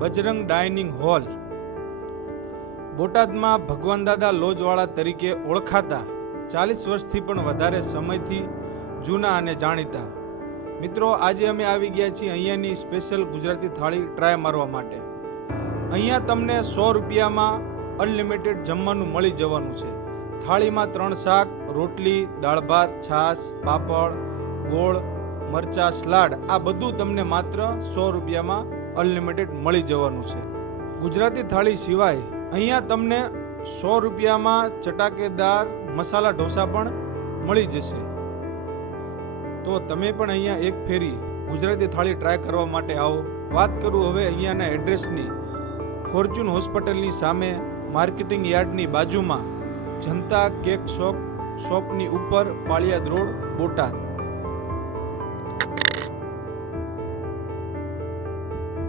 Bajrang dining hall બોટાદમાં ભગવાન દાદા લોજવાળા તરીકે ઓળખાતા 40 વર્ષથી પણ વધારે સમયથી જૂના અને જાણીતા મિત્રો, આજે અમે આવી ગયા છીએ અહીંયાની સ્પેશિયલ ગુજરાતી થાળી ટ્રાય મારવા માટે. અહીંયા તમને 100 રૂપિયામાં અનલિમિટેડ જમવાનું મળી જવાનું છે. થાળીમાં 3 શાક, રોટલી, દાળ ભાત, છાશ, પાપડ, ગોળ, મરચા, સલાડ આ બધું તમને માત્ર 100 રૂપિયામાં અનલિમિટેડ મળી જવાનું છે. ગુજરાતી થાળી સિવાય અહીંયા તમને 100 રૂપિયામાં ચટાકેદાર મસાલા ઢોસા પણ મળી જશે. તો તમે પણ અહીંયા એક ફેરી ગુજરાતી થાળી ટ્રાય કરવા માટે આવો. વાત કરું હવે અહીંયાના એડ્રેસની. ફોર્ચ્યુન હોસ્પિટલની સામે માર્કેટિંગ યાર્ડની બાજુમાં જનતા કેક શોપની ઉપર પાળિયાદ રોડ, બોટાદ.